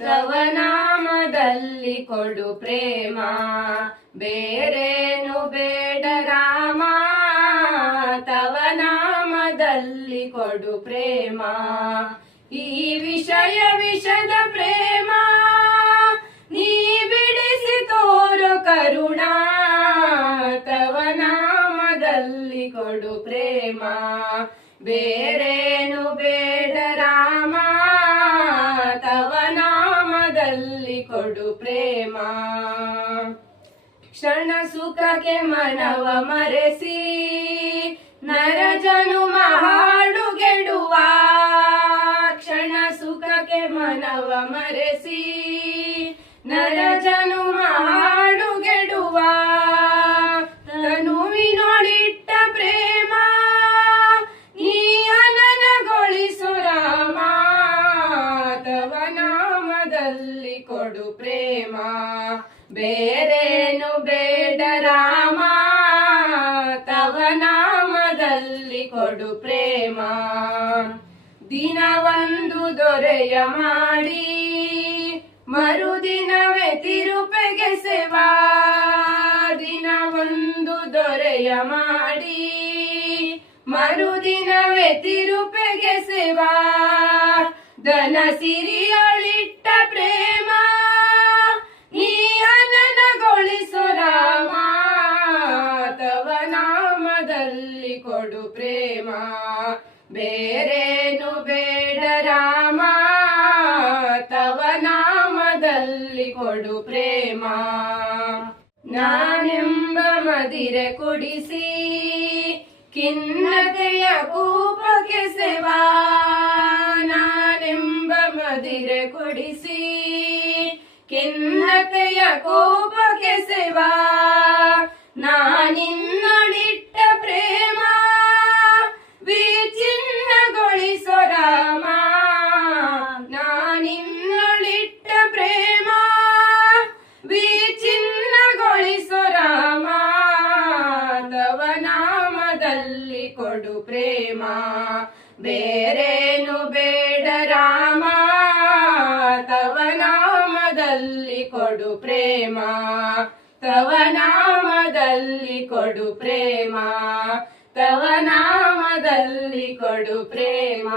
ತವ ನಾಮದಲ್ಲಿ ಕೊಡು ಪ್ರೇಮ. ಬೇರೇನು ಬೇಡ ರಾಮ. ತವ ನಾಮದಲ್ಲಿ ಕೊಡು ಪ್ರೇಮ. ಈ ವಿಷಯ ವಿಷದ ಪ್ರೇಮ. ನೀ ಬಿಡಿಸಿ ತೋರು ಕರುಣ. ತವ ನಾಮದಲ್ಲಿ ಕೊಡು ಪ್ರೇಮ. ಬೇರೇನು ಬೇಡ ನಾಮದಲ್ಲಿ ಕೊಡು ಪ್ರೇಮ. ಕ್ಷಣ ಸುಖಕ್ಕೆ ಮನವ ಮರೆಸಿ ನರ ಜನುಮ ಹಾಡುಗೆಡುವ ಕ್ಷಣ ಸುಖಕ್ಕೆ ಮನವ ಮರೆಸಿ ನರ ಜನುಮ ಕೊಡು ಪ್ರೇಮ. ಬೇರೇನು ಬೇಡ ರಾಮ. ತವ ನಾಮದಲ್ಲಿ ಕೊಡು ಪ್ರೇಮ. ದಿನವೊಂದು ದೊರೆಯ ಮಾಡಿ. ಮರುದಿನವೇ ತಿರುಪೆಗೆ ಸೇವಾ. ದಿನವೊಂದು ದೊರೆಯ ಮಾಡಿ. ಮರುದಿನವೇ ತಿರುಪೆಗೆ ಸೇವಾ. ದನ ಸಿರಿಯಳಿಟ್ಟ ಪ್ರೇಮ, ನೀ ಅನನಗೊಳಿಸು ರಾಮ, ತವ ನಾಮದಲ್ಲಿ ಕೊಡು ಪ್ರೇಮ. ಬೇರೇನು ಬೇಡ ರಾಮ, ತವ ನಾಮದಲ್ಲಿ ಕೊಡು ಪ್ರೇಮ. ನಾನೆಂಬ ಮದಿರೆ ಕುಡಿಸಿ, ಖಿನ್ನತೆಯ ಕೂಪಕ್ಕೆ ಸೇವಾ. ಕುಡಿಸಿ. ಖಿನ್ನತೆಯ ಕೋಪಕ್ಕೆ ಸೇವಾ. ನಾನಿನ್ನಡಿಟ್ಟ ಪ್ರೇಮ. ವಿಚಿನ್ನಗೊಳಿಸೋ ರಾಮ. ನಾನಿನ್ನಡಿಟ್ಟ ಪ್ರೇಮ. ವಿಚಿನ್ನಗೊಳಿಸೋ ರಾಮ. ತವನಾಮದಲ್ಲಿ ಕೊಡು ಪ್ರೇಮ. ಬೇರೇನು ಬೇಡ ಪ್ರೇಮ ತವ ನಾಮದಲ್ಲಿ ಕೊಡು ಪ್ರೇಮ ತವ ನಾಮದಲ್ಲಿ ಕೊಡು ಪ್ರೇಮ